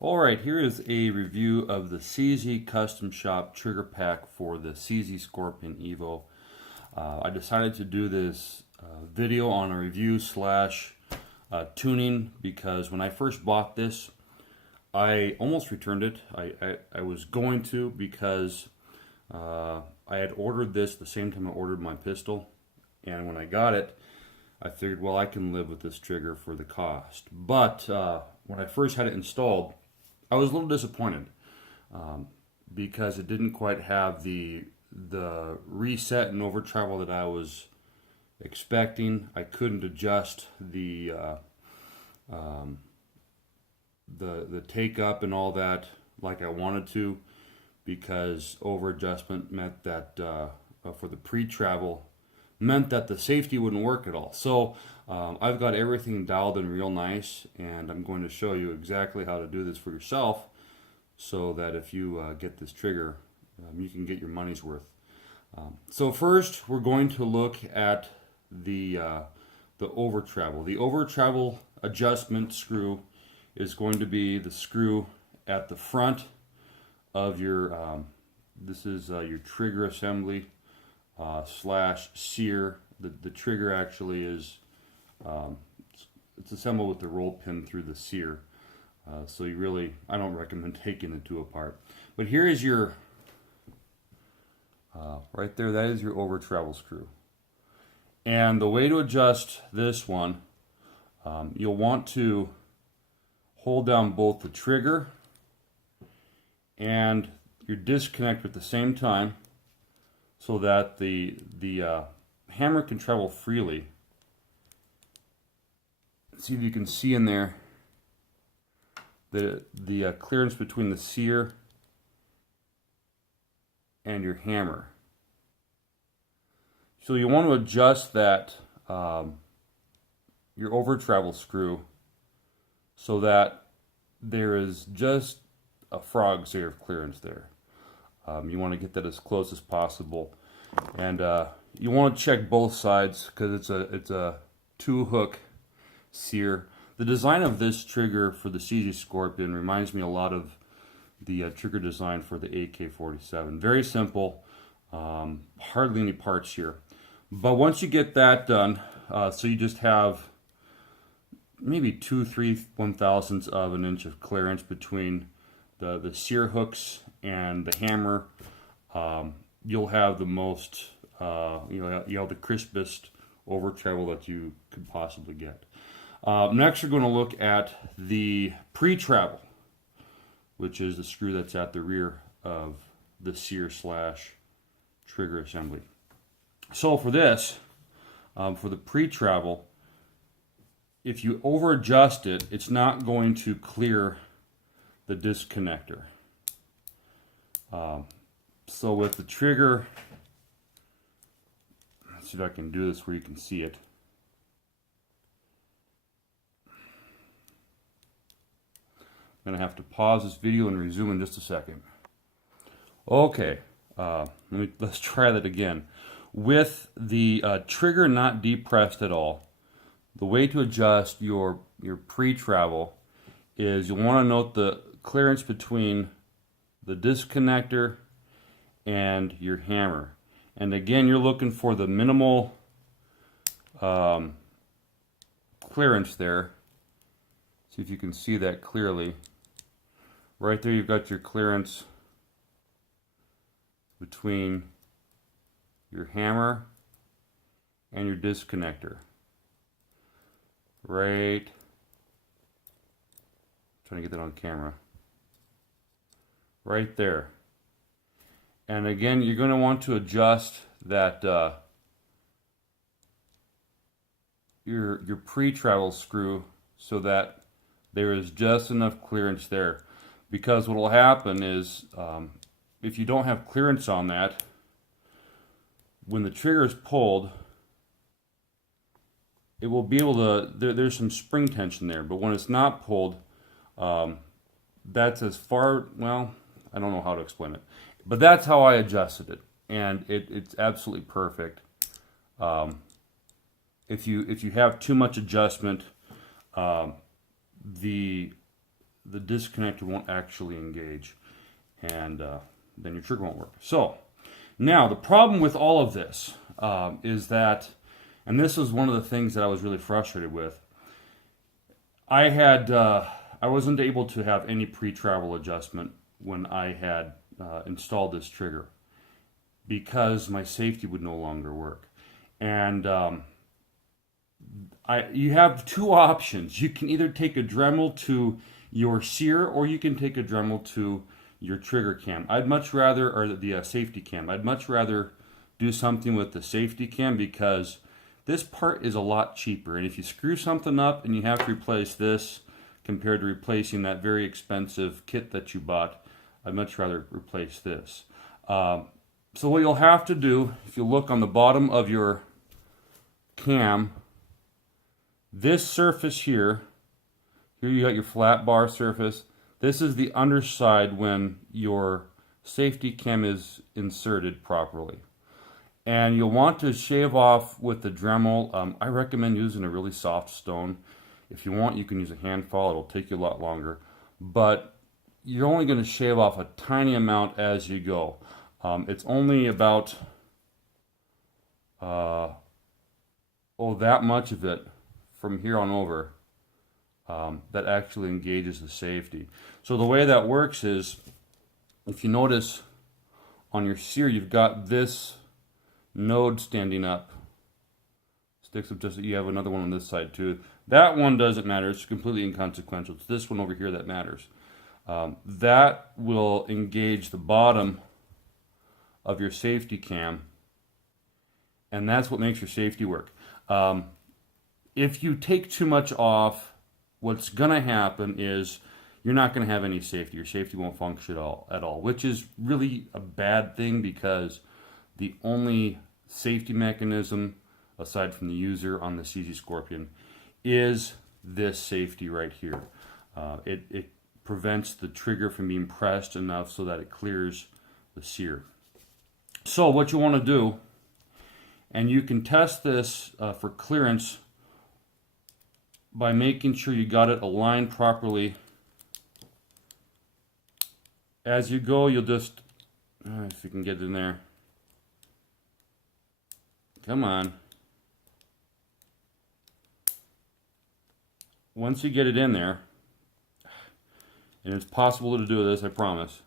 Alright, here is a review of the CZ Custom Shop trigger pack for the CZ Scorpion Evo. I decided to do this video on a review slash tuning because when I first bought this, I almost returned it. I was going to because I had ordered this the same time I ordered my pistol, and when I got it, I figured, well, I can live with this trigger for the cost. But when I first had it installed, I was a little disappointed because it didn't quite have the reset and over travel that I was expecting. I couldn't adjust the take up and all that like I wanted to, because over adjustment meant that for the pre-travel meant that the safety wouldn't work at all. So I've got everything dialed in real nice, and I'm going to show you exactly how to do this for yourself so that if you get this trigger, you can get your money's worth. So first, we're going to look at the over travel. The over travel adjustment screw is going to be the screw at the front of your, this is your trigger assembly slash sear. The trigger actually is it's assembled with the roll pin through the sear. So I don't recommend taking the two apart. But here is your, right there, that is your over travel screw. And the way to adjust this one, you'll want to hold down both the trigger and your disconnect at the same time, so that the hammer can travel freely. See if you can see in there the clearance between the sear and your hammer. So you want to adjust that your over travel screw so that there is just a frog's ear of clearance there. You want to get that as close as possible, and you want to check both sides because it's a two hook sear. The design of this trigger for the CZ Scorpion reminds me a lot of the trigger design for the AK-47. Very simple, hardly any parts here. But once you get that done, so you just have maybe 2/3/1000ths of an inch of clearance between the sear hooks and the hammer, you'll have the most, you'll have the crispest over travel that you could possibly get. Next, we're going to look at the pre-travel, which is the screw that's at the rear of the sear slash trigger assembly. So for this, for the pre-travel, if you over adjust it, it's not going to clear the disconnector. So with the trigger, let's see if I can do this where you can see it. I'm going to have to pause this video and resume in just a second. Okay, let's try that again. With the trigger not depressed at all, the way to adjust your pre-travel is you'll want to note the clearance between the disconnector and your hammer. And again, you're looking for the minimal clearance there. See if you can see that clearly. Right there, you've got your clearance between your hammer and your disconnector. Right. Trying to get that on camera. Right there. And again, you're going to want to adjust that your pre-travel screw so that there is just enough clearance there. Because what will happen is, if you don't have clearance on that, when the trigger is pulled, it will be able to, there's some spring tension there, but when it's not pulled, that's as far, well, I don't know how to explain it, but that's how I adjusted it, and it's absolutely perfect. If you have too much adjustment, the the disconnector won't actually engage, and then your trigger won't work. So now the problem with all of this is that, and this was one of the things that I was really frustrated with, I wasn't able to have any pre-travel adjustment when I had installed this trigger because my safety would no longer work. And you have two options. You can either take a Dremel to your sear, or you can take a Dremel to your trigger cam. I'd much rather, or the safety cam, I'd much rather do something with the safety cam because this part is a lot cheaper. And if you screw something up and you have to replace this compared to replacing that very expensive kit that you bought, I'd much rather replace this. So what you'll have to do, if you look on the bottom of your cam, this surface here you got your flat bar surface. This is the underside when your safety cam is inserted properly. And you'll want to shave off with the Dremel. I recommend using a really soft stone. If you want, you can use a hand file. It'll take you a lot longer. But you're only going to shave off a tiny amount as you go. It's only about that much of it from here on over that actually engages the safety. So the way that works is, if you notice on your sear, you've got this node standing up. Sticks up just, you have another one on this side too. That one doesn't matter. It's completely inconsequential. It's this one over here that matters. That will engage the bottom of your safety cam, and that's what makes your safety work. If you take too much off, what's going to happen is you're not going to have any safety. Your safety won't function at all, which is really a bad thing because the only safety mechanism, aside from the user on the CZ Scorpion, is this safety right here. It prevents the trigger from being pressed enough so that it clears the sear. So what you want to do, and you can test this for clearance by making sure you got it aligned properly. As you go, you'll just, if you can get in there. Come on. Once you get it in there, and it's possible to do this, I promise.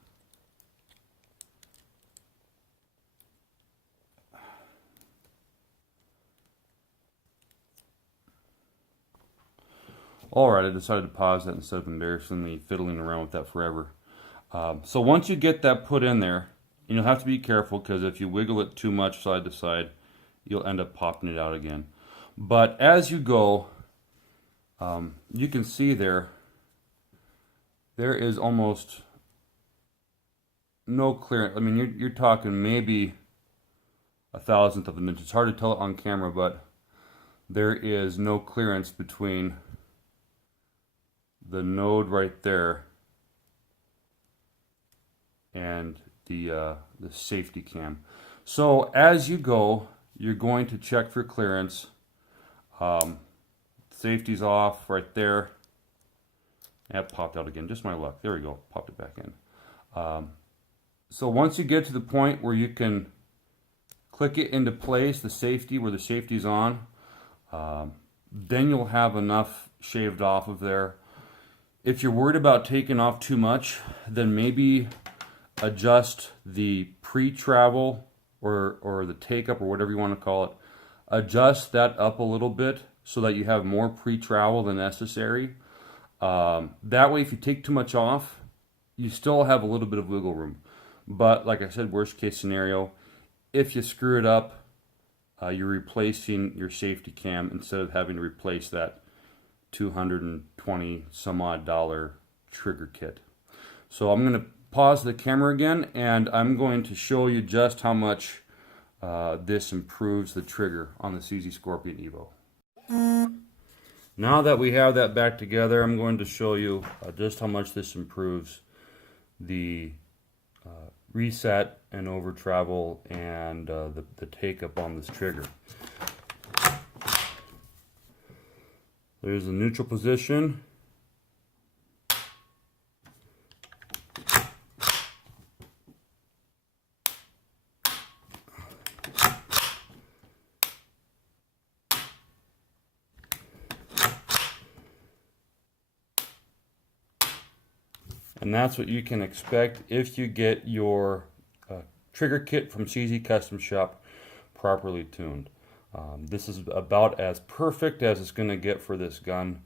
Alright, I decided to pause that instead of embarrassingly fiddling around with that forever. So once you get that put in there, and you'll have to be careful because if you wiggle it too much side to side, you'll end up popping it out again. But as you go, you can see there is almost no clearance. I mean, you're talking maybe 1/1000th of an inch. It's hard to tell it on camera, but there is no clearance between the node right there and the safety cam. So as you go, you're going to check for clearance. Safety's off right there. That popped out again. Just my luck. There we go. Popped it back in. So once you get to the point where you can click it into place, the safety, where the safety's on, then you'll have enough shaved off of there. If you're worried about taking off too much, then maybe adjust the pre-travel or the take-up or whatever you want to call it. Adjust that up a little bit so that you have more pre-travel than necessary. That way, if you take too much off, you still have a little bit of wiggle room. But like I said, worst case scenario, if you screw it up, you're replacing your safety cam instead of having to replace that $220 some odd trigger kit. So I'm going to pause the camera again, and I'm going to show you just how much this improves the trigger on the CZ Scorpion Evo. Now that we have that back together, I'm going to show you just how much this improves the reset and over travel and the take up on this trigger. There's the neutral position. And that's what you can expect if you get your trigger kit from CZ Custom Shop properly tuned. This is about as perfect as it's going to get for this gun.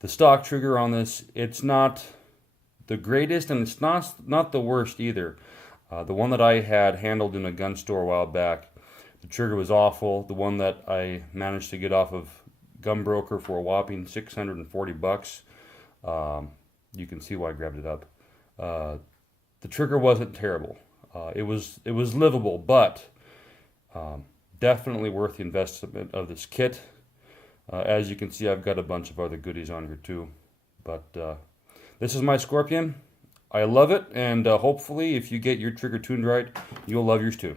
The stock trigger on this, it's not the greatest, and it's not the worst either. The one that I had handled in a gun store a while back, the trigger was awful. The one that I managed to get off of Gunbroker for a whopping $640, you can see why I grabbed it up. The trigger wasn't terrible. It was livable, but definitely worth the investment of this kit. As you can see, I've got a bunch of other goodies on here too. But this is my Scorpion. I love it, and hopefully if you get your trigger tuned right, you'll love yours too.